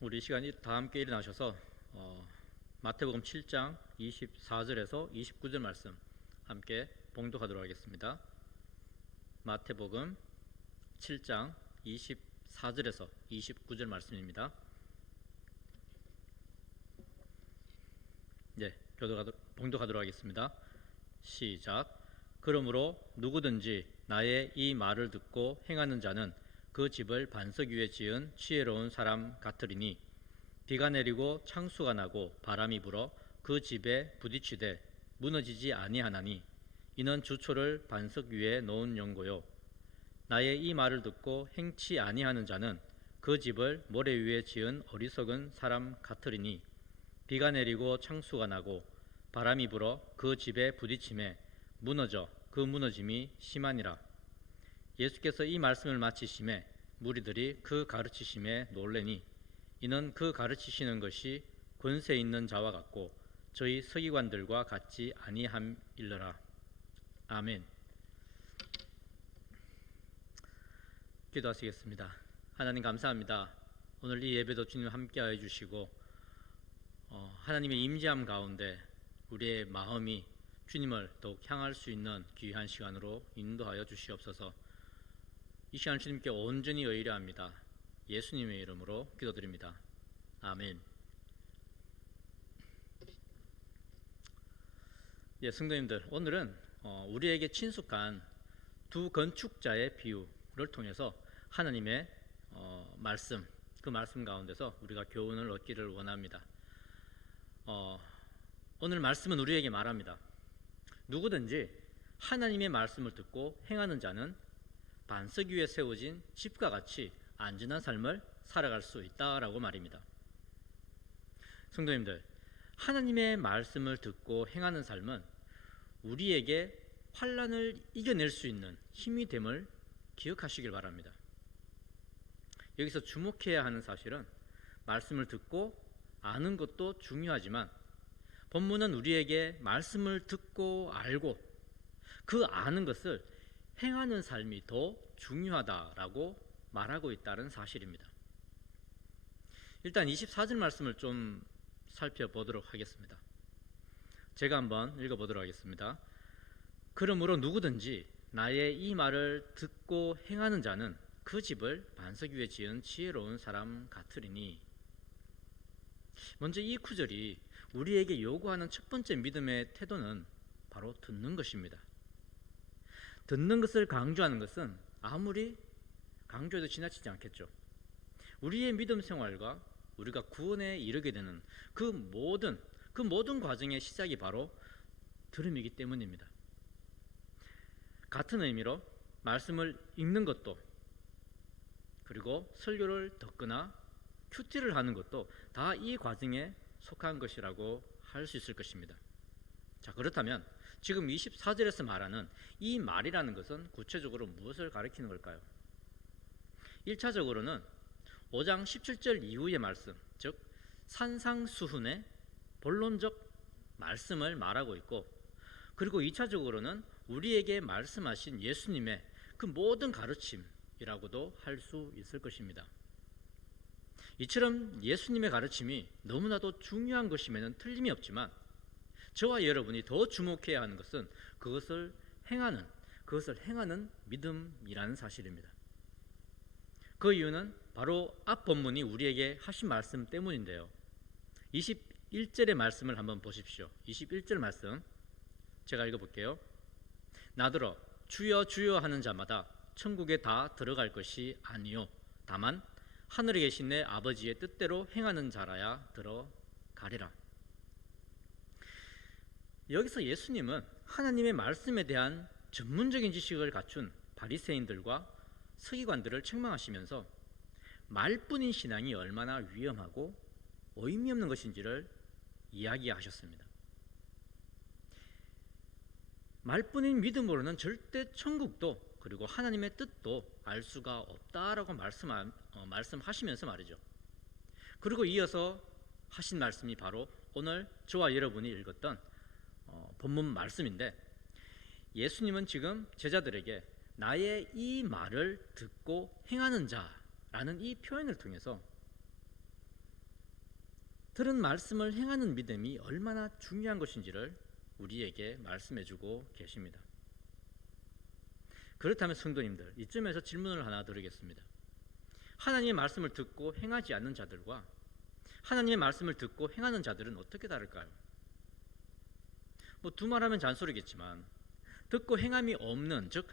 우리 시간이 다 함께 일어나셔서 마태복음 7장 24절에서 29절 말씀 함께 봉독하도록 하겠습니다. 마태복음 7장 24절에서 29절 말씀입니다. 네, 봉독하도록 하겠습니다. 시작. 그러므로 누구든지 나의 이 말을 듣고 행하는 자는 그 집을 반석 위에 지은 지혜로운 사람 같으리니 비가 내리고 창수가 나고 바람이 불어 그 집에 부딪히되 무너지지 아니하나니 이는 주초를 반석 위에 놓은 연고요. 나의 이 말을 듣고 행치 아니하는 자는 그 집을 모래 위에 지은 어리석은 사람 같으리니 비가 내리고 창수가 나고 바람이 불어 그 집에 부딪힘에 무너져 그 무너짐이 심하니라. 예수께서 이 말씀을 마치심에 무리들이 그 가르치심에 놀래니 이는 그 가르치시는 것이 권세 있는 자와 같고 저희 서기관들과 같지 아니함일러라. 아멘. 기도하시겠습니다. 하나님 감사합니다. 오늘 이 예배도 주님 함께하여 주시고 하나님의 임재함 가운데 우리의 마음이 주님을 더욱 향할 수 있는 귀한 시간으로 인도하여 주시옵소서. 이 시간 주님께 온전히 의뢰합니다. 예수님의 이름으로 기도드립니다. 아멘. 예, 성도님들, 오늘은 우리에게 친숙한 두 건축자의 비유를 통해서 하나님의 말씀, 그 말씀 가운데서 우리가 교훈을 얻기를 원합니다. 오늘 말씀은 우리에게 말합니다. 누구든지 하나님의 말씀을 듣고 행하는 자는 반석 위에 세워진 집과 같이 안전한 삶을 살아갈 수 있다라고 말입니다. 성도님들, 하나님의 말씀을 듣고 행하는 삶은 우리에게 환난을 이겨낼 수 있는 힘이 됨을 기억하시길 바랍니다. 여기서 주목해야 하는 사실은 말씀을 듣고 아는 것도 중요하지만 본문은 우리에게 말씀을 듣고 알고 그 아는 것을 행하는 삶이 더 중요하다라고 말하고 있다는 사실입니다. 일단 24절 말씀을 좀 살펴보도록 하겠습니다. 제가 한번 읽어보도록 하겠습니다. 그러므로 누구든지 나의 이 말을 듣고 행하는 자는 그 집을 반석 위에 지은 지혜로운 사람 같으리니. 먼저 이 구절이 우리에게 요구하는 첫 번째 믿음의 태도는 바로 듣는 것입니다. 듣는 것을 강조하는 것은 아무리 강조해도 지나치지 않겠죠. 우리의 믿음 생활과 우리가 구원에 이르게 되는 그 모든 과정의 시작이 바로 들음이기 때문입니다. 같은 의미로 말씀을 읽는 것도 그리고 설교를 듣거나 큐티를 하는 것도 다 이 과정에 속한 것이라고 할 수 있을 것입니다. 자, 그렇다면 지금 24절에서 말하는 이 말이라는 것은 구체적으로 무엇을 가리키는 걸까요? 1차적으로는 5장 17절 이후의 말씀, 즉 산상수훈의 본론적 말씀을 말하고 있고, 그리고 2차적으로는 우리에게 말씀하신 예수님의 그 모든 가르침이라고도 할 수 있을 것입니다. 이처럼 예수님의 가르침이 너무나도 중요한 것임에는 틀림이 없지만 저와 여러분이 더 주목해야 하는 것은 그것을 행하는 믿음이라는 사실입니다. 그 이유는 바로 앞 본문이 우리에게 하신 말씀 때문인데요. 21절의 말씀을 한번 보십시오. 21절 말씀 제가 읽어볼게요. 나더러 주여 주여 하는 자마다 천국에 다 들어갈 것이 아니요 다만 하늘에 계신 내 아버지의 뜻대로 행하는 자라야 들어가리라. 여기서 예수님은 하나님의 말씀에 대한 전문적인 지식을 갖춘 바리새인들과 서기관들을 책망하시면서 말뿐인 신앙이 얼마나 위험하고 의미 없는 것인지를 이야기하셨습니다. 말뿐인 믿음으로는 절대 천국도 그리고 하나님의 뜻도 알 수가 없다라고 말씀하시면서 말이죠. 그리고 이어서 하신 말씀이 바로 오늘 저와 여러분이 읽었던 본문 말씀인데, 예수님은 지금 제자들에게 나의 이 말을 듣고 행하는 자라는 이 표현을 통해서 들은 말씀을 행하는 믿음이 얼마나 중요한 것인지를 우리에게 말씀해주고 계십니다. 그렇다면 성도님들, 이쯤에서 질문을 하나 드리겠습니다. 하나님의 말씀을 듣고 행하지 않는 자들과 하나님의 말씀을 듣고 행하는 자들은 어떻게 다를까요? 두 말하면 잔소리겠지만 듣고 행함이 없는, 즉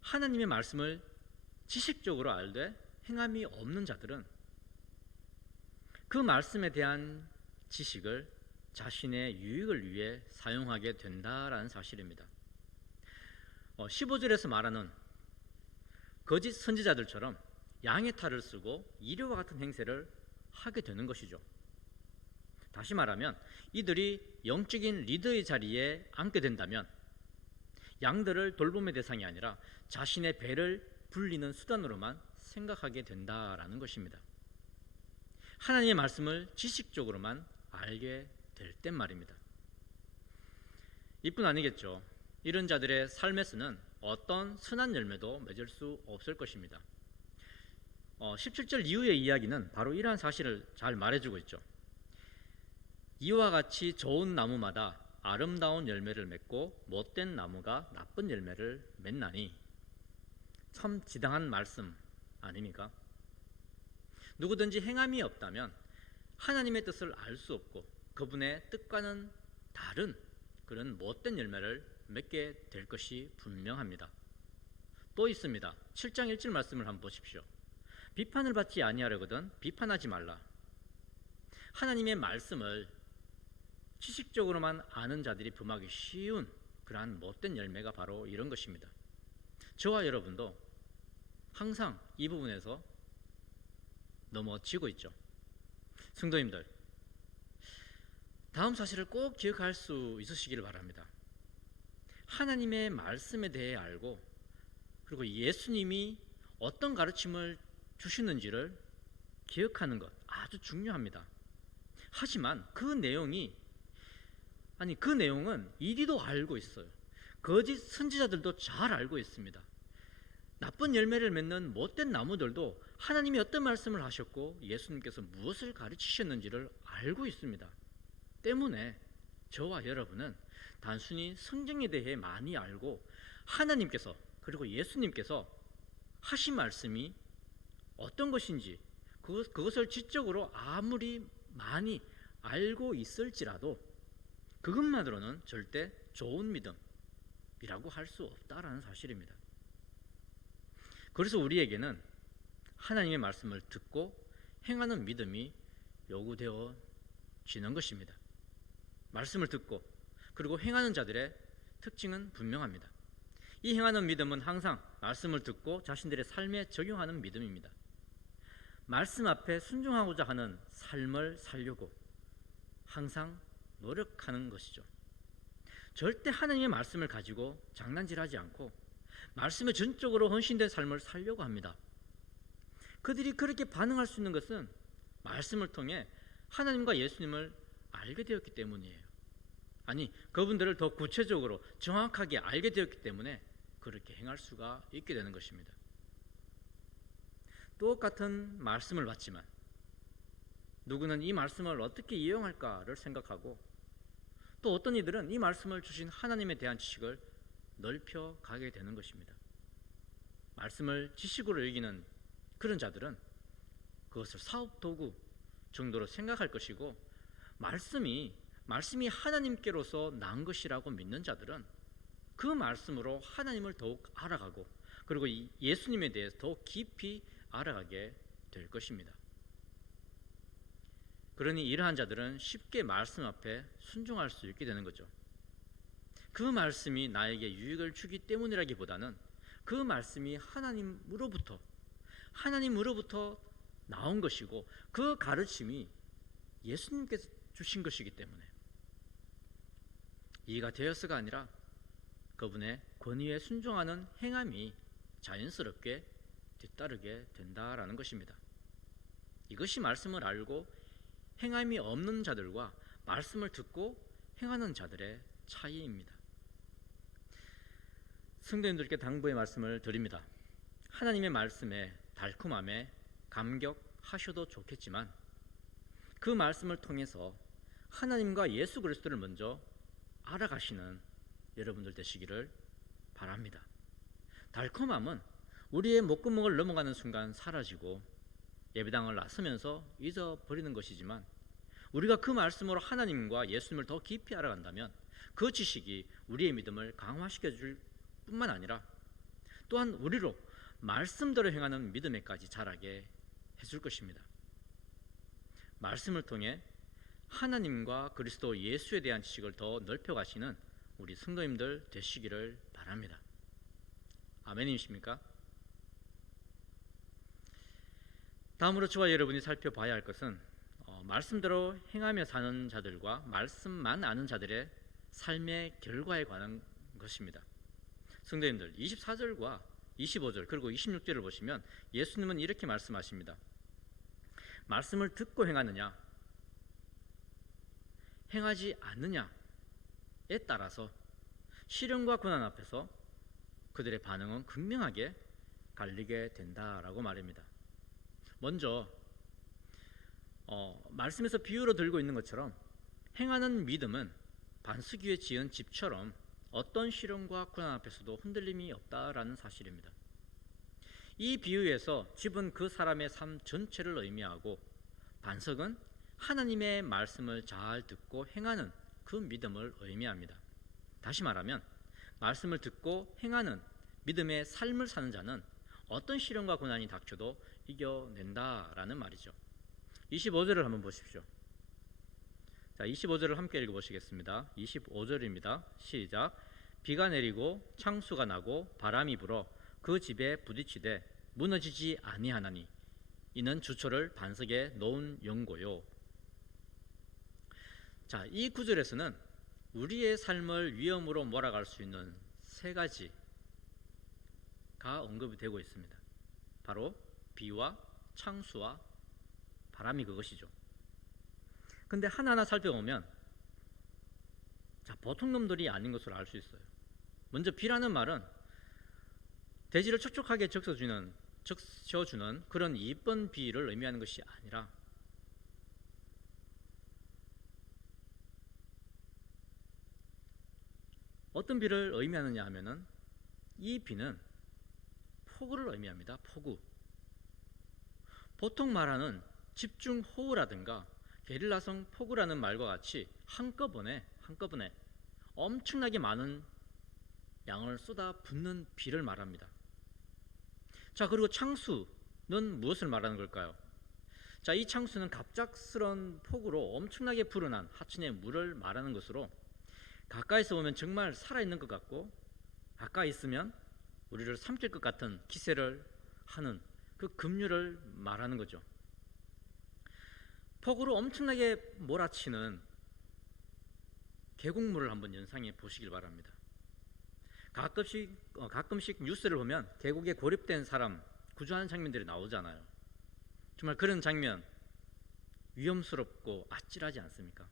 하나님의 말씀을 지식적으로 알되 행함이 없는 자들은 그 말씀에 대한 지식을 자신의 유익을 위해 사용하게 된다라는 사실입니다. 15절에서 말하는 거짓 선지자들처럼 양의 탈을 쓰고 이리와 같은 행세를 하게 되는 것이죠. 다시 말하면 이들이 영적인 리더의 자리에 앉게 된다면 양들을 돌봄의 대상이 아니라 자신의 배를 불리는 수단으로만 생각하게 된다라는 것입니다. 하나님의 말씀을 지식적으로만 알게 될 땐 말입니다. 이뿐 아니겠죠. 이런 자들의 삶에서는 어떤 선한 열매도 맺을 수 없을 것입니다. 17절 이후의 이야기는 바로 이러한 사실을 잘 말해주고 있죠. 이와 같이 좋은 나무마다 아름다운 열매를 맺고 못된 나무가 나쁜 열매를 맺나니, 참 지당한 말씀 아닙니까? 누구든지 행함이 없다면 하나님의 뜻을 알 수 없고 그분의 뜻과는 다른 그런 못된 열매를 맺게 될 것이 분명합니다. 또 있습니다. 7장 1절 말씀을 한번 보십시오. 비판을 받지 아니하려거든 비판하지 말라. 하나님의 말씀을 지식적으로만 아는 자들이 범하기 쉬운 그러한 못된 열매가 바로 이런 것입니다. 저와 여러분도 항상 이 부분에서 넘어지고 있죠. 성도님들, 다음 사실을 꼭 기억할 수 있으시기를 바랍니다. 하나님의 말씀에 대해 알고 그리고 예수님이 어떤 가르침을 주시는지를 기억하는 것 아주 중요합니다. 하지만 그 내용은 이리도 알고 있어요. 거짓 선지자들도 잘 알고 있습니다. 나쁜 열매를 맺는 못된 나무들도 하나님이 어떤 말씀을 하셨고 예수님께서 무엇을 가르치셨는지를 알고 있습니다. 때문에 저와 여러분은 단순히 성경에 대해 많이 알고 하나님께서 그리고 예수님께서 하신 말씀이 어떤 것인지 그것을 지적으로 아무리 많이 알고 있을지라도 그것만으로는 절대 좋은 믿음이라고 할 수 없다라는 사실입니다. 그래서 우리에게는 하나님의 말씀을 듣고 행하는 믿음이 요구되어지는 것입니다. 말씀을 듣고 그리고 행하는 자들의 특징은 분명합니다. 이 행하는 믿음은 항상 말씀을 듣고 자신들의 삶에 적용하는 믿음입니다. 말씀 앞에 순종하고자 하는 삶을 살려고 항상 노력하는 것이죠. 절대 하나님의 말씀을 가지고 장난질하지 않고 말씀에 전적으로 헌신된 삶을 살려고 합니다. 그들이 그렇게 반응할 수 있는 것은 말씀을 통해 하나님과 예수님을 알게 되었기 때문이에요. 아니, 그분들을 더 구체적으로 정확하게 알게 되었기 때문에 그렇게 행할 수가 있게 되는 것입니다. 똑같은 말씀을 받지만 누구는 이 말씀을 어떻게 이용할까를 생각하고 또 어떤 이들은 이 말씀을 주신 하나님에 대한 지식을 넓혀 가게 되는 것입니다. 말씀을 지식으로 여기는 그런 자들은 그것을 사업 도구 정도로 생각할 것이고 말씀이 하나님께로서 난 것이라고 믿는 자들은 그 말씀으로 하나님을 더욱 알아가고 그리고 예수님에 대해서 더욱 깊이 알아가게 될 것입니다. 그러니 이러한 자들은 쉽게 말씀 앞에 순종할 수 있게 되는 거죠. 그 말씀이 나에게 유익을 주기 때문이라기보다는 그 말씀이 하나님으로부터 나온 것이고 그 가르침이 예수님께서 주신 것이기 때문에 이가 되어서가 아니라 그분의 권위에 순종하는 행함이 자연스럽게 뒤따르게 된다라는 것입니다. 이것이 말씀을 알고 행함이 없는 자들과 말씀을 듣고 행하는 자들의 차이입니다. 성도님들께 당부의 말씀을 드립니다. 하나님의 말씀에 달콤함에 감격하셔도 좋겠지만 그 말씀을 통해서 하나님과 예수 그리스도를 먼저 알아가시는 여러분들 되시기를 바랍니다. 달콤함은 우리의 목구멍을 넘어가는 순간 사라지고 예배당을 나서면서 잊어버리는 것이지만, 우리가 그 말씀으로 하나님과 예수님을 더 깊이 알아간다면 그 지식이 우리의 믿음을 강화시켜 줄 뿐만 아니라 또한 우리로 말씀대로 행하는 믿음에까지 자라게 해줄 것입니다. 말씀을 통해 하나님과 그리스도 예수에 대한 지식을 더 넓혀가시는 우리 성도님들 되시기를 바랍니다. 아멘이십니까? 다음으로 저와 여러분이 살펴봐야 할 것은 말씀대로 행하며 사는 자들과 말씀만 아는 자들의 삶의 결과에 관한 것입니다. 성도님들, 24절과 25절 그리고 26절을 보시면 예수님은 이렇게 말씀하십니다. 말씀을 듣고 행하느냐, 행하지 않느냐에 따라서 시련과 고난 앞에서 그들의 반응은 극명하게 갈리게 된다라고 말합니다. 먼저 말씀에서 비유로 들고 있는 것처럼 행하는 믿음은 반석 위에 지은 집처럼 어떤 시련과 고난 앞에서도 흔들림이 없다라는 사실입니다. 이 비유에서 집은 그 사람의 삶 전체를 의미하고 반석은 하나님의 말씀을 잘 듣고 행하는 그 믿음을 의미합니다. 다시 말하면 말씀을 듣고 행하는 믿음의 삶을 사는 자는 어떤 시련과 고난이 닥쳐도 이겨낸다라는 말이죠. 25절을 한번 보십시오. 자, 25절을 함께 읽어보시겠습니다. 25절입니다. 시작. 비가 내리고 창수가 나고 바람이 불어 그 집에 부딪히되 무너지지 아니하나니 이는 주초를 반석에 놓은 연고요. 자, 이 구절에서는 우리의 삶을 위험으로 몰아갈 수 있는 세 가지가 언급이 되고 있습니다. 바로 비와 창수와 바람이 그것이죠. 근데 하나하나 살펴보면 보통 놈들이 아닌 것으로 알 수 있어요. 먼저 비라는 말은 대지를 촉촉하게 적셔주는 그런 이쁜 비를 의미하는 것이 아니라 어떤 비를 의미하느냐 하면은 이 비는 폭우를 의미합니다. 폭우. 보통 말하는 집중호우라든가 게릴라성 폭우라는 말과 같이 한꺼번에 엄청나게 많은 양을 쏟아붓는 비를 말합니다. 자, 그리고 창수는 무엇을 말하는 걸까요? 자, 이 창수는 갑작스러운 폭우로 엄청나게 불어난 하천의 물을 말하는 것으로 가까이서 보면 정말 살아있는 것 같고 가까이 있으면 우리를 삼킬 것 같은 기세를 하는 그 급류를 말하는 거죠. 폭우로 엄청나게 몰아치는 계곡물을 한번 연상해 보시길 바랍니다. 가끔씩 뉴스를 보면 계곡에 고립된 사람 구조하는 장면들이 나오잖아요. 정말 그런 장면 위험스럽고 아찔하지 않습니까?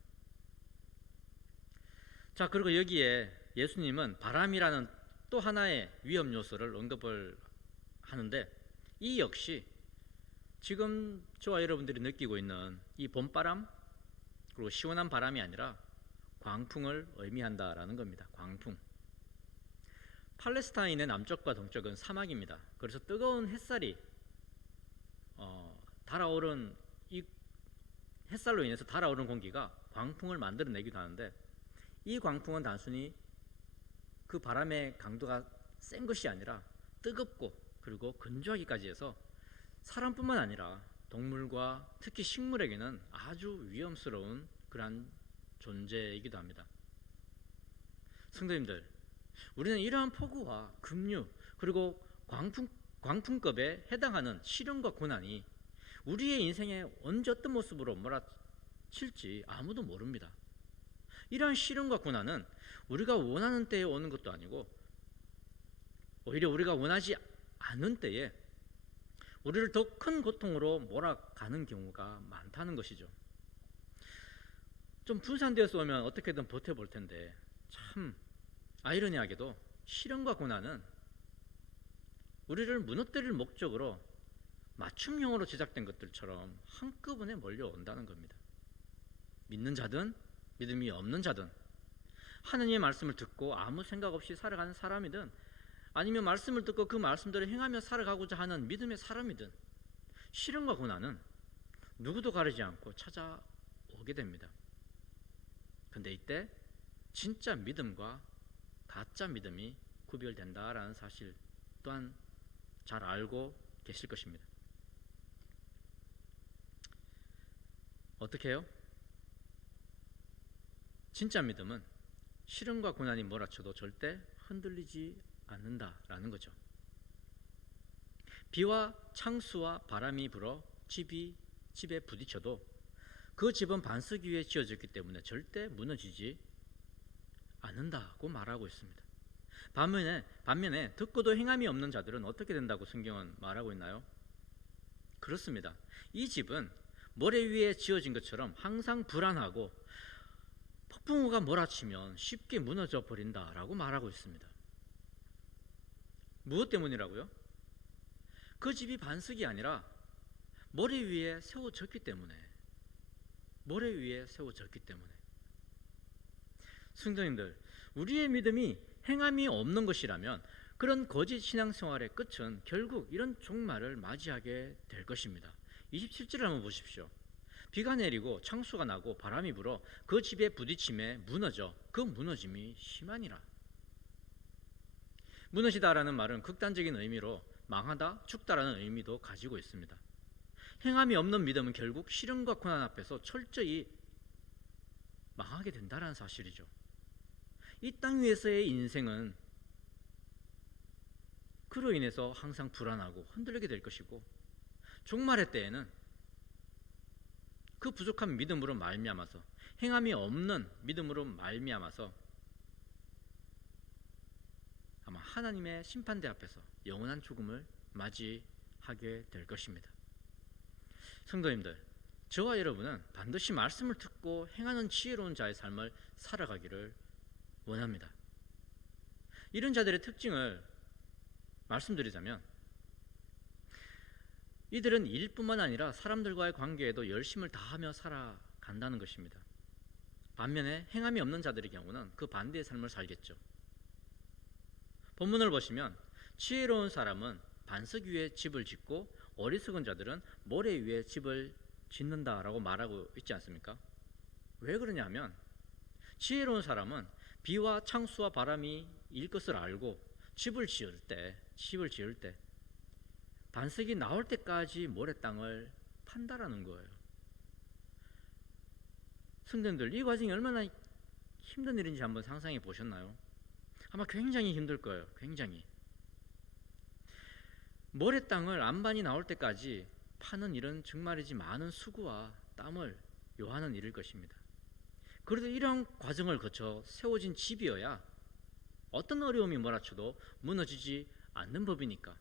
자, 그리고 여기에 예수님은 바람이라는 또 하나의 위험 요소를 언급을 하는데, 이 역시 지금 저와 여러분들이 느끼고 있는 이 봄바람 그리고 시원한 바람이 아니라 광풍을 의미한다라는 겁니다. 광풍. 팔레스타인의 남쪽과 동쪽은 사막입니다. 그래서 뜨거운 햇살이 달아오른 이 햇살로 인해서 달아오른 공기가 광풍을 만들어내기도 하는데, 이 광풍은 단순히 그 바람의 강도가 센 것이 아니라 뜨겁고 그리고 건조하기까지 해서 사람뿐만 아니라 동물과 특히 식물에게는 아주 위험스러운 그러한 존재이기도 합니다. 성도님들, 우리는 이러한 폭우와 급류 그리고 광풍급에 해당하는 시련과 고난이 우리의 인생에 언제 어떤 모습으로 몰아칠지 아무도 모릅니다. 이러한 시련과 고난은 우리가 원하는 때에 오는 것도 아니고 오히려 우리가 원하지 않은 때에 우리를 더 큰 고통으로 몰아가는 경우가 많다는 것이죠. 좀 분산되어서 오면 어떻게든 버텨볼 텐데, 참 아이러니하게도 시련과 고난은 우리를 무너뜨릴 목적으로 맞춤형으로 제작된 것들처럼 한꺼번에 몰려온다는 겁니다. 믿는 자든 믿음이 없는 자든, 하나님의 말씀을 듣고 아무 생각 없이 살아가는 사람이든, 아니면 말씀을 듣고 그 말씀대로 행하며 살아가고자 하는 믿음의 사람이든, 시련과 고난은 누구도 가리지 않고 찾아오게 됩니다. 근데 이때 진짜 믿음과 가짜 믿음이 구별된다라는 사실 또한 잘 알고 계실 것입니다. 어떻게 해요? 진짜 믿음은 시련과 고난이 몰아쳐도 절대 흔들리지 않는다라는 거죠. 비와 창수와 바람이 불어 집에 부딪혀도 그 집은 반석 위에 지어졌기 때문에 절대 무너지지 않는다고 말하고 있습니다. 반면에 듣고도 행함이 없는 자들은 어떻게 된다고 성경은 말하고 있나요? 그렇습니다. 이 집은 모래 위에 지어진 것처럼 항상 불안하고 폭풍우가 몰아치면 쉽게 무너져 버린다라고 말하고 있습니다. 무엇 때문이라고요? 그 집이 반석이 아니라 모래 위에 세워졌기 때문에. 성도님들, 우리의 믿음이 행함이 없는 것이라면 그런 거짓 신앙생활의 끝은 결국 이런 종말을 맞이하게 될 것입니다. 27절을 한번 보십시오. 비가 내리고 창수가 나고 바람이 불어 그 집에 부딪힘에 무너져 그 무너짐이 심하니라. 무너지다라는 말은 극단적인 의미로 망하다, 죽다라는 의미도 가지고 있습니다. 행함이 없는 믿음은 결국 시련과 고난 앞에서 철저히 망하게 된다는 사실이죠. 이 땅 위에서의 인생은 그로 인해서 항상 불안하고 흔들리게 될 것이고, 종말의 때에는 그 부족한 믿음으로 말미암아서, 행함이 없는 믿음으로 말미암아서 아마 하나님의 심판대 앞에서 영원한 죽음을 맞이하게 될 것입니다. 성도님들, 저와 여러분은 반드시 말씀을 듣고 행하는 지혜로운 자의 삶을 살아가기를 원합니다. 이런 자들의 특징을 말씀드리자면, 이들은 일뿐만 아니라 사람들과의 관계에도 열심을 다하며 살아간다는 것입니다. 반면에 행함이 없는 자들의 경우는 그 반대의 삶을 살겠죠. 본문을 보시면 지혜로운 사람은 반석 위에 집을 짓고 어리석은 자들은 모래 위에 집을 짓는다라고 말하고 있지 않습니까? 왜 그러냐면, 지혜로운 사람은 비와 창수와 바람이 일 것을 알고 집을 지을 때 반석이 나올 때까지 모래 땅을 판다라는 거예요. 성도님들, 이 과정이 얼마나 힘든 일인지 한번 상상해 보셨나요? 아마 굉장히 힘들 거예요. 굉장히. 모래 땅을 안반이 나올 때까지 파는 일은 정말이지 많은 수고와 땀을 요하는 일일 것입니다. 그래도 이런 과정을 거쳐 세워진 집이어야 어떤 어려움이 몰아쳐도 무너지지 않는 법이니까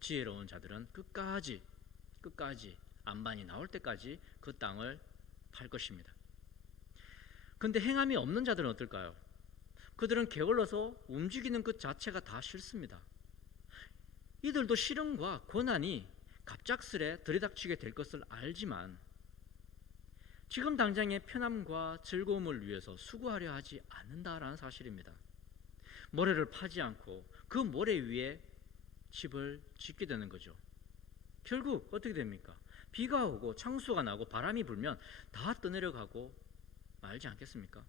지혜로운 자들은 끝까지 안반이 나올 때까지 그 땅을 팔 것입니다. 근데 행함이 없는 자들은 어떨까요? 그들은 게을러서 움직이는 것 자체가 다 싫습니다. 이들도 시련과 고난이 갑작스레 들이닥치게 될 것을 알지만 지금 당장의 편함과 즐거움을 위해서 수고하려 하지 않는다라는 사실입니다. 모래를 파지 않고 그 모래 위에 집을 짓게 되는 거죠. 결국 어떻게 됩니까? 비가 오고 창수가 나고 바람이 불면 다 떠내려가고 말지 않겠습니까?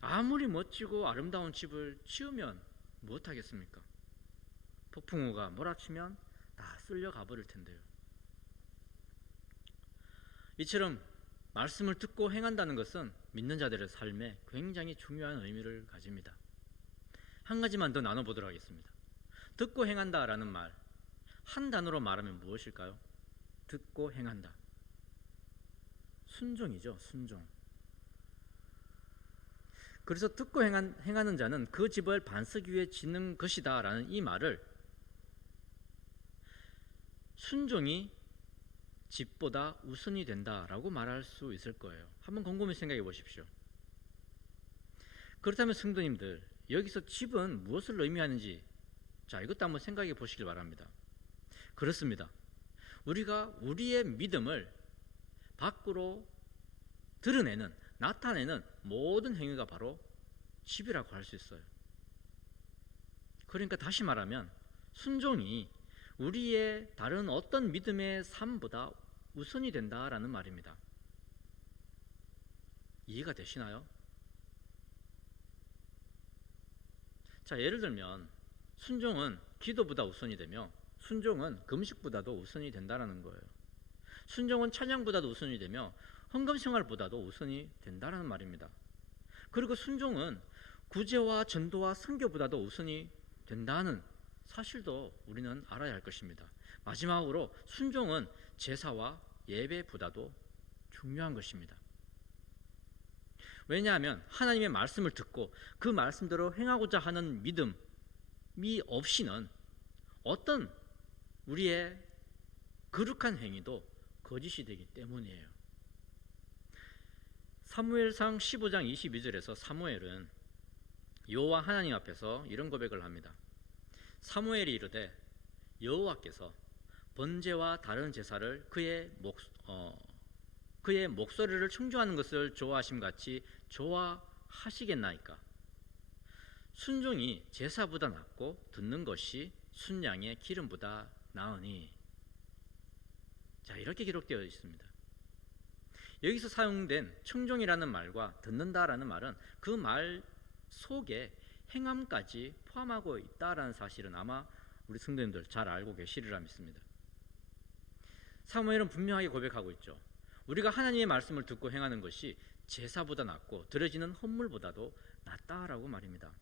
아무리 멋지고 아름다운 집을 지으면 무엇하겠습니까? 폭풍우가 몰아치면 다 쓸려가 버릴 텐데요. 이처럼 말씀을 듣고 행한다는 것은 믿는 자들의 삶에 굉장히 중요한 의미를 가집니다. 한 가지만 더 나눠보도록 하겠습니다. 듣고 행한다라는 말, 한 단어로 말하면 무엇일까요? 듣고 행한다. 순종이죠, 순종. 그래서 듣고 행하는 자는 그 집을 반석 위에 짓는 것이다 라는 이 말을 순종이 집보다 우선이 된다라고 말할 수 있을 거예요. 한번 곰곰이 생각해 보십시오. 그렇다면 성도님들, 여기서 집은 무엇을 의미하는지 이것도 한번 생각해 보시길 바랍니다. 그렇습니다. 우리가 우리의 믿음을 밖으로 드러내는, 나타내는 모든 행위가 바로 집이라고 할 수 있어요. 그러니까 다시 말하면 순종이 우리의 다른 어떤 믿음의 삶보다 우선이 된다라는 말입니다. 이해가 되시나요? 자, 예를 들면 순종은 기도보다 우선이 되며 순종은 금식보다도 우선이 된다라는 거예요. 순종은 찬양보다도 우선이 되며 헌금 생활보다도 우선이 된다라는 말입니다. 그리고 순종은 구제와 전도와 선교보다도 우선이 된다는 사실도 우리는 알아야 할 것입니다. 마지막으로 순종은 제사와 예배보다도 중요한 것입니다. 왜냐하면 하나님의 말씀을 듣고 그 말씀대로 행하고자 하는 믿음이 없이는 어떤 우리의 거룩한 행위도 거짓이 되기 때문이에요. 사무엘상 15장 22절에서 사무엘은 여호와 하나님 앞에서 이런 고백을 합니다. 사무엘이 이르되 여호와께서 번제와 다른 제사를 그의 목소리를 청조하는 것을 좋아하심같이 좋아하시겠나이까. 순종이 제사보다 낫고 듣는 것이 순양의 기름보다 나으니. 자, 이렇게 기록되어 있습니다. 여기서 사용된 청종이라는 말과 듣는다라는 말은 그 말 속에 행함까지 포함하고 있다라는 사실은 아마 우리 성도님들 잘 알고 계시리라 믿습니다. 사무엘은 분명하게 고백하고 있죠. 우리가 하나님의 말씀을 듣고 행하는 것이 제사보다 낫고 드려지는 헌물보다도 낫다라고 말입니다.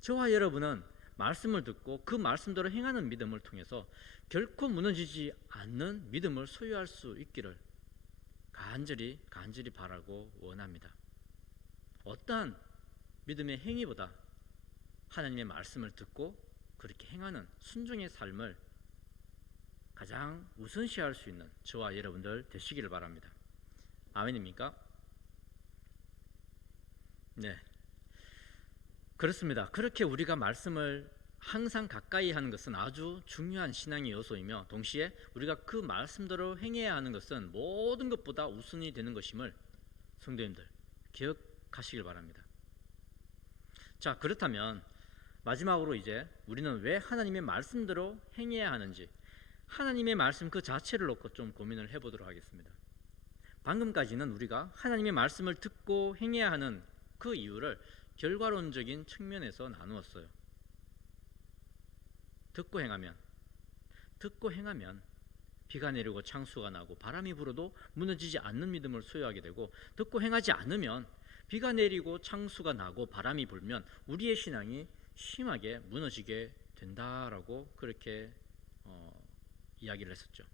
저와 여러분은 말씀을 듣고 그 말씀대로 행하는 믿음을 통해서 결코 무너지지 않는 믿음을 소유할 수 있기를 간절히 바라고 원합니다. 어떠한 믿음의 행위보다 하나님의 말씀을 듣고 그렇게 행하는 순종의 삶을 가장 우선시할 수 있는 저와 여러분들 되시기를 바랍니다. 아멘입니까? 네, 그렇습니다. 그렇게 우리가 말씀을 항상 가까이 하는 것은 아주 중요한 신앙의 요소이며 동시에 우리가 그 말씀대로 행해야 하는 것은 모든 것보다 우선이 되는 것임을 성도님들 기억하시길 바랍니다. 자, 그렇다면 마지막으로 이제 우리는 왜 하나님의 말씀대로 행해야 하는지 하나님의 말씀 그 자체를 놓고 좀 고민을 해보도록 하겠습니다. 방금까지는 우리가 하나님의 말씀을 듣고 행해야 하는 그 이유를 결과론적인 측면에서 나누었어요. 듣고 행하면 비가 내리고 창수가 나고 바람이 불어도 무너지지 않는 믿음을 소유하게 되고, 듣고 행하지 않으면 비가 내리고 창수가 나고 바람이 불면 우리의 신앙이 심하게 무너지게 된다라고 그렇게 이야기를 했었죠.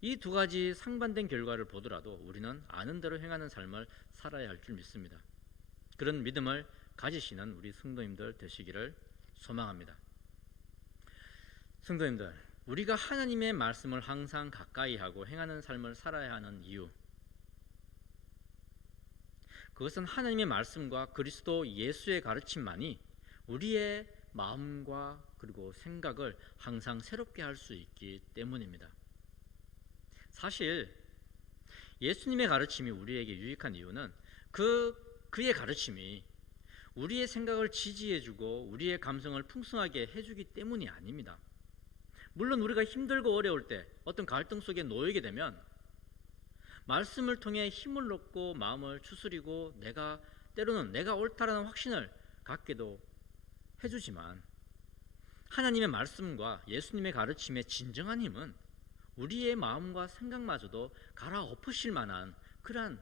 이 두 가지 상반된 결과를 보더라도 우리는 아는 대로 행하는 삶을 살아야 할 줄 믿습니다. 그런 믿음을 가지시는 우리 성도님들 되시기를 소망합니다. 성도님들, 우리가 하나님의 말씀을 항상 가까이 하고 행하는 삶을 살아야 하는 이유, 그것은 하나님의 말씀과 그리스도 예수의 가르침만이 우리의 마음과 그리고 생각을 항상 새롭게 할 수 있기 때문입니다. 사실 예수님의 가르침이 우리에게 유익한 이유는 그의 가르침이 우리의 생각을 지지해주고 우리의 감성을 풍성하게 해주기 때문이 아닙니다. 물론 우리가 힘들고 어려울 때 어떤 갈등 속에 놓이게 되면 말씀을 통해 힘을 얻고 마음을 추스리고 때로는 내가 옳다라는 확신을 갖게도 해주지만, 하나님의 말씀과 예수님의 가르침의 진정한 힘은 우리의 마음과 생각마저도 갈아엎으실 만한 그러한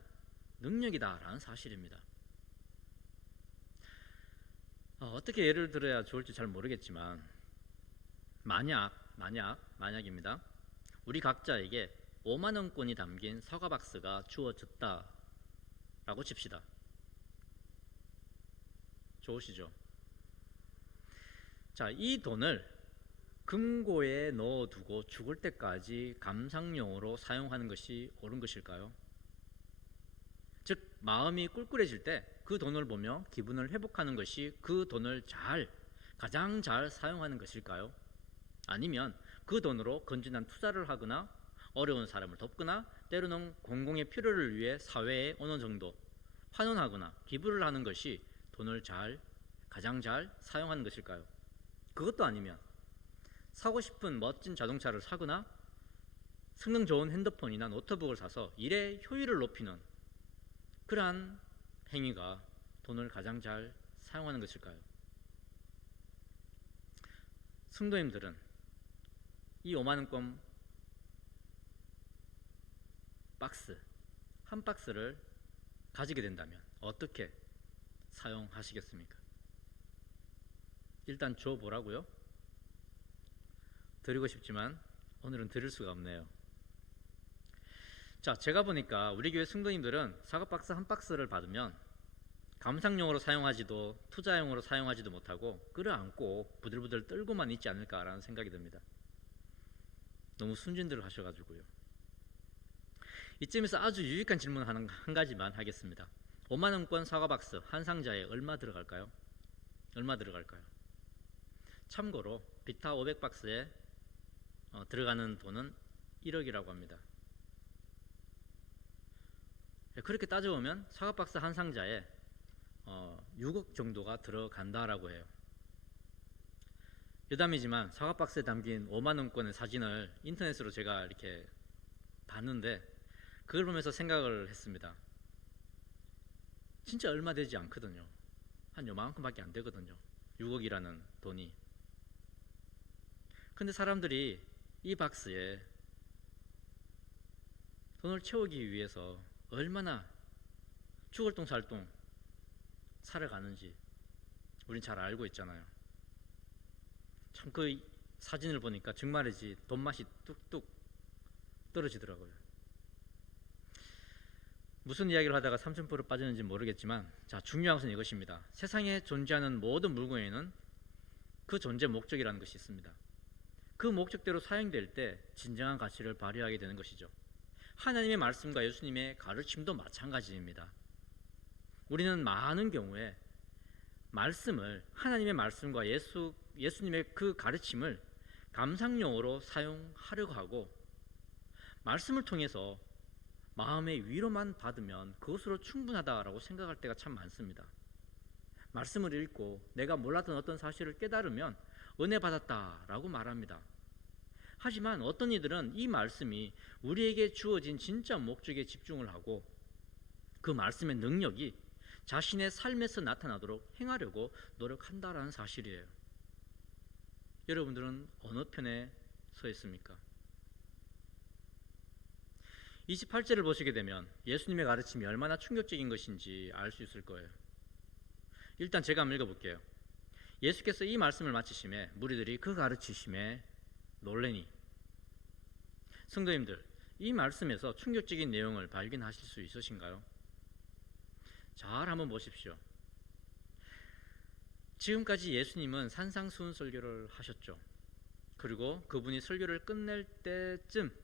능력이다라는 사실입니다. 어떻게 예를 들어야 좋을지 잘 모르겠지만 만약입니다. 우리 각자에게 5만 원권이 담긴 사과 박스가 주어졌다라고 칩시다. 좋으시죠? 자, 이 돈을 금고에 넣어두고 죽을 때까지 감상용으로 사용하는 것이 옳은 것일까요? 즉, 마음이 꿀꿀해질 때 그 돈을 보며 기분을 회복하는 것이 그 돈을 가장 잘 사용하는 것일까요? 아니면 그 돈으로 건전한 투자를 하거나 어려운 사람을 돕거나 때로는 공공의 필요를 위해 사회에 어느 정도 환원하거나 기부를 하는 것이 돈을 가장 잘 사용하는 것일까요? 그것도 아니면 사고 싶은 멋진 자동차를 사거나 성능 좋은 핸드폰이나 노트북을 사서 일의 효율을 높이는 그러한 행위가 돈을 가장 잘 사용하는 것일까요? 성도님들은 이 5만원권 박스 한 박스를 가지게 된다면 어떻게 사용하시겠습니까? 일단 줘보라고요? 드리고 싶지만 오늘은 드릴 수가 없네요. 자, 제가 보니까 우리 교회 성도님들은 사과 박스 한 박스를 받으면 감상용으로 사용하지도 투자용으로 사용하지도 못하고 끌어안고 부들부들 떨고만 있지 않을까라는 생각이 듭니다. 너무 순진들 하셔가지고요. 이쯤에서 아주 유익한 질문 한 가지만 하겠습니다. 5만원권 사과 박스 한 상자에 얼마 들어갈까요? 얼마 들어갈까요? 참고로 비타 500박스에 들어가는 돈은 1억이라고 합니다. 그렇게 따져보면 사과 박스 한 상자에 6억 정도가 들어간다라고 해요. 여담이지만 사과 박스에 담긴 5만원권의 사진을 인터넷으로 제가 이렇게 봤는데 그걸 보면서 생각을 했습니다. 진짜 얼마 되지 않거든요. 한 요만큼밖에 안 되거든요. 6억이라는 돈이. 근데 사람들이 이 박스에 돈을 채우기 위해서 얼마나 죽을 똥 살 똥 살아가는지 우린 잘 알고 있잖아요. 참 그 사진을 보니까 정말이지 돈맛이 뚝뚝 떨어지더라고요. 무슨 이야기를 하다가 삼천포로 빠졌는지 모르겠지만, 자, 중요한 것은 이것입니다. 세상에 존재하는 모든 물건에는 그 존재 목적이라는 것이 있습니다. 그 목적대로 사용될 때 진정한 가치를 발휘하게 되는 것이죠. 하나님의 말씀과 예수님의 가르침도 마찬가지입니다. 우리는 많은 경우에 말씀을, 하나님의 말씀과 예수님의 그 가르침을 감상용으로 사용하려고 하고, 말씀을 통해서 마음의 위로만 받으면 그것으로 충분하다라고 생각할 때가 참 많습니다. 말씀을 읽고 내가 몰랐던 어떤 사실을 깨달으면 은혜 받았다라고 말합니다. 하지만 어떤 이들은 이 말씀이 우리에게 주어진 진짜 목적에 집중을 하고 그 말씀의 능력이 자신의 삶에서 나타나도록 행하려고 노력한다라는 사실이에요. 여러분들은 어느 편에 서 있습니까? 28절을 보시게 되면 예수님의 가르침이 얼마나 충격적인 것인지 알 수 있을 거예요. 일단 제가 한번 읽어볼게요. 예수께서 이 말씀을 마치심에 무리들이 그 가르치심에 놀래니. 성도님들, 이 말씀에서 충격적인 내용을 발견하실 수 있으신가요? 잘 한번 보십시오. 지금까지 예수님은 산상수훈 설교를 하셨죠. 그리고 그분이 설교를 끝낼 때쯤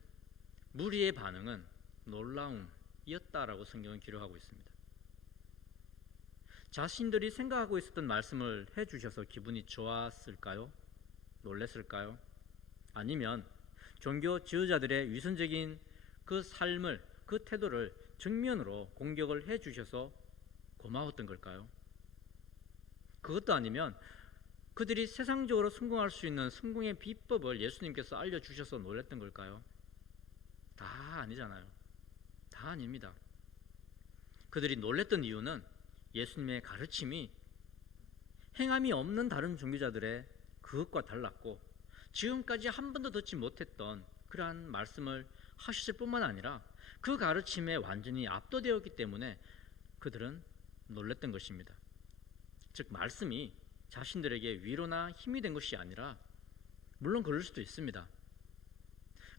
무리의 반응은 놀라움이었다라고 성경은 기록하고 있습니다. 자신들이 생각하고 있었던 말씀을 해주셔서 기분이 좋았을까요? 놀랬을까요? 아니면 종교 지도자들의 위선적인 그 삶을, 그 태도를 정면으로 공격을 해주셔서 고마웠던 걸까요? 그것도 아니면 그들이 세상적으로 성공할 수 있는 성공의 비법을 예수님께서 알려주셔서 놀랬던 걸까요? 다 아니잖아요. 다 아닙니다. 그들이 놀랬던 이유는 예수님의 가르침이 행함이 없는 다른 종교자들의 그것과 달랐고 지금까지 한 번도 듣지 못했던 그러한 말씀을 하셨을 뿐만 아니라 그 가르침에 완전히 압도되었기 때문에 그들은 놀랬던 것입니다. 즉 말씀이 자신들에게 위로나 힘이 된 것이 아니라, 물론 그럴 수도 있습니다.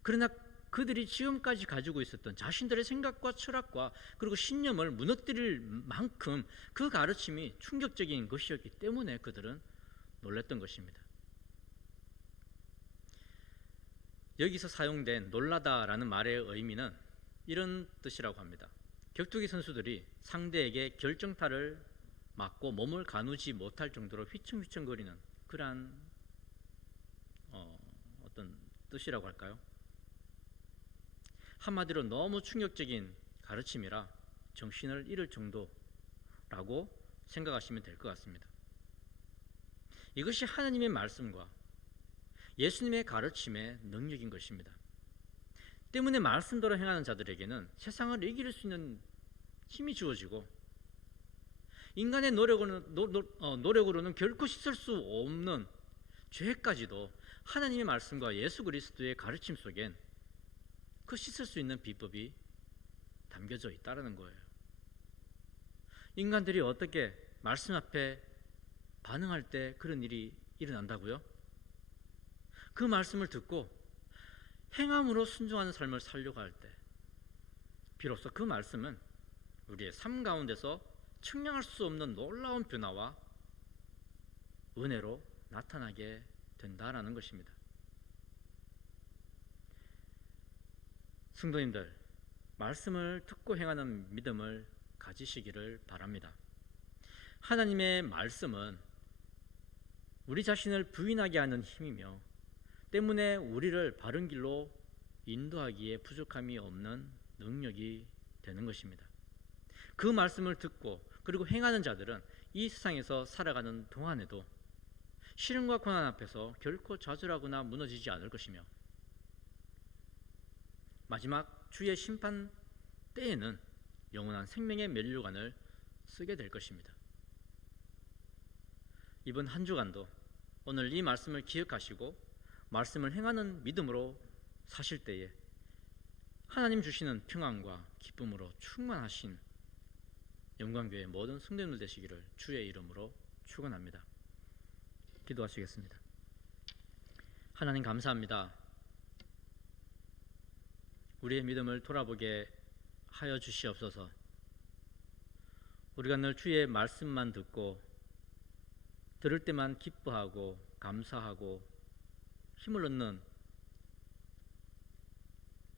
그러나 그들이 지금까지 가지고 있었던 자신들의 생각과 철학과 그리고 신념을 무너뜨릴 만큼 그 가르침이 충격적인 것이었기 때문에 그들은 놀랬던 것입니다. 여기서 사용된 놀라다라는 말의 의미는 이런 뜻이라고 합니다. 격투기 선수들이 상대에게 결정타를 맞고 몸을 가누지 못할 정도로 휘청휘청거리는 그러한 어떤 뜻이라고 할까요? 한마디로 너무 충격적인 가르침이라 정신을 잃을 정도라고 생각하시면 될 것 같습니다. 이것이 하나님의 말씀과 예수님의 가르침의 능력인 것입니다. 때문에 말씀대로 행하는 자들에게는 세상을 이길 수 있는 힘이 주어지고 인간의 노력으로는 결코 씻을 수 없는 죄까지도 하나님의 말씀과 예수 그리스도의 가르침 속엔 그 씻을 수 있는 비법이 담겨져 있다는 거예요. 인간들이 어떻게 말씀 앞에 반응할 때 그런 일이 일어난다고요? 그 말씀을 듣고 행함으로 순종하는 삶을 살려고 할 때 비로소 그 말씀은 우리의 삶 가운데서 측량할 수 없는 놀라운 변화와 은혜로 나타나게 된다라는 것입니다. 성도님들, 말씀을 듣고 행하는 믿음을 가지시기를 바랍니다. 하나님의 말씀은 우리 자신을 부인하게 하는 힘이며 때문에 우리를 바른 길로 인도하기에 부족함이 없는 능력이 되는 것입니다. 그 말씀을 듣고 그리고 행하는 자들은 이 세상에서 살아가는 동안에도 시련과 고난 앞에서 결코 좌절하거나 무너지지 않을 것이며 마지막 주의 심판 때에는 영원한 생명의 면류관을 쓰게 될 것입니다. 이번 한 주간도 오늘 이 말씀을 기억하시고 말씀을 행하는 믿음으로 사실 때에 하나님 주시는 평안과 기쁨으로 충만하신 영광교회 모든 성도님들 되시기를 주의 이름으로 축원합니다. 기도하시겠습니다. 하나님 감사합니다. 우리의 믿음을 돌아보게 하여 주시옵소서. 우리가 늘 주의 말씀만 듣고 들을 때만 기뻐하고 감사하고 힘을 얻는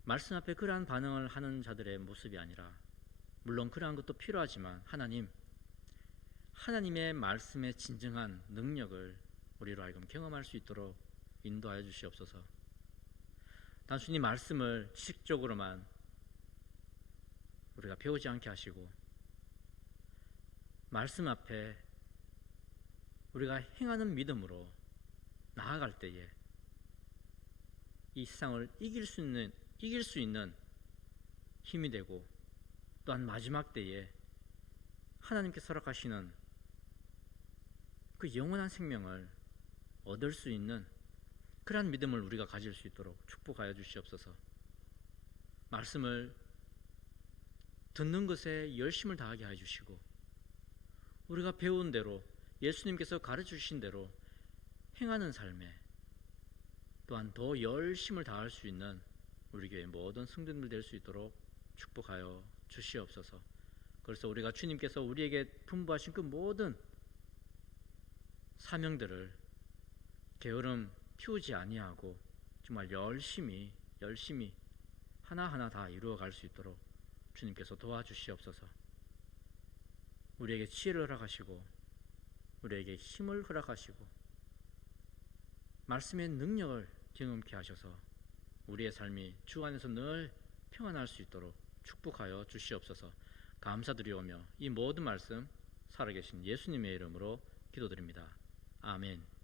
말씀 앞에 그러한 반응을 하는 자들의 모습이 아니라, 물론 그러한 것도 필요하지만 하나님의 말씀의 진정한 능력을 우리로 하여금 경험할 수 있도록 인도하여 주시옵소서. 단순히 말씀을 지식적으로만 우리가 배우지 않게 하시고 말씀 앞에 우리가 행하는 믿음으로 나아갈 때에 이 세상을 이길 수 있는 힘이 되고, 또한 마지막 때에 하나님께서 허락하시는 그 영원한 생명을 얻을 수 있는 그러한 믿음을 우리가 가질 수 있도록 축복하여 주시옵소서. 말씀을 듣는 것에 열심을 다하게 하여 주시고 우리가 배운 대로 예수님께서 가르쳐 주신 대로 행하는 삶에 또한 더 열심을 다할 수 있는 우리 교회 모든 성도님들 될 수 있도록 축복하여 주시옵소서. 그래서 우리가 주님께서 우리에게 분부하신 그 모든 사명들을 게으름 피우지 아니하고 정말 열심히 하나하나 다 이루어갈 수 있도록 주님께서 도와주시옵소서. 우리에게 지혜를 허락하시고 우리에게 힘을 허락하시고 말씀의 능력을 경험케 하셔서 우리의 삶이 주 안에서 늘 평안할 수 있도록 축복하여 주시옵소서. 감사드리오며 이 모든 말씀 살아계신 예수님의 이름으로 기도드립니다. 아멘.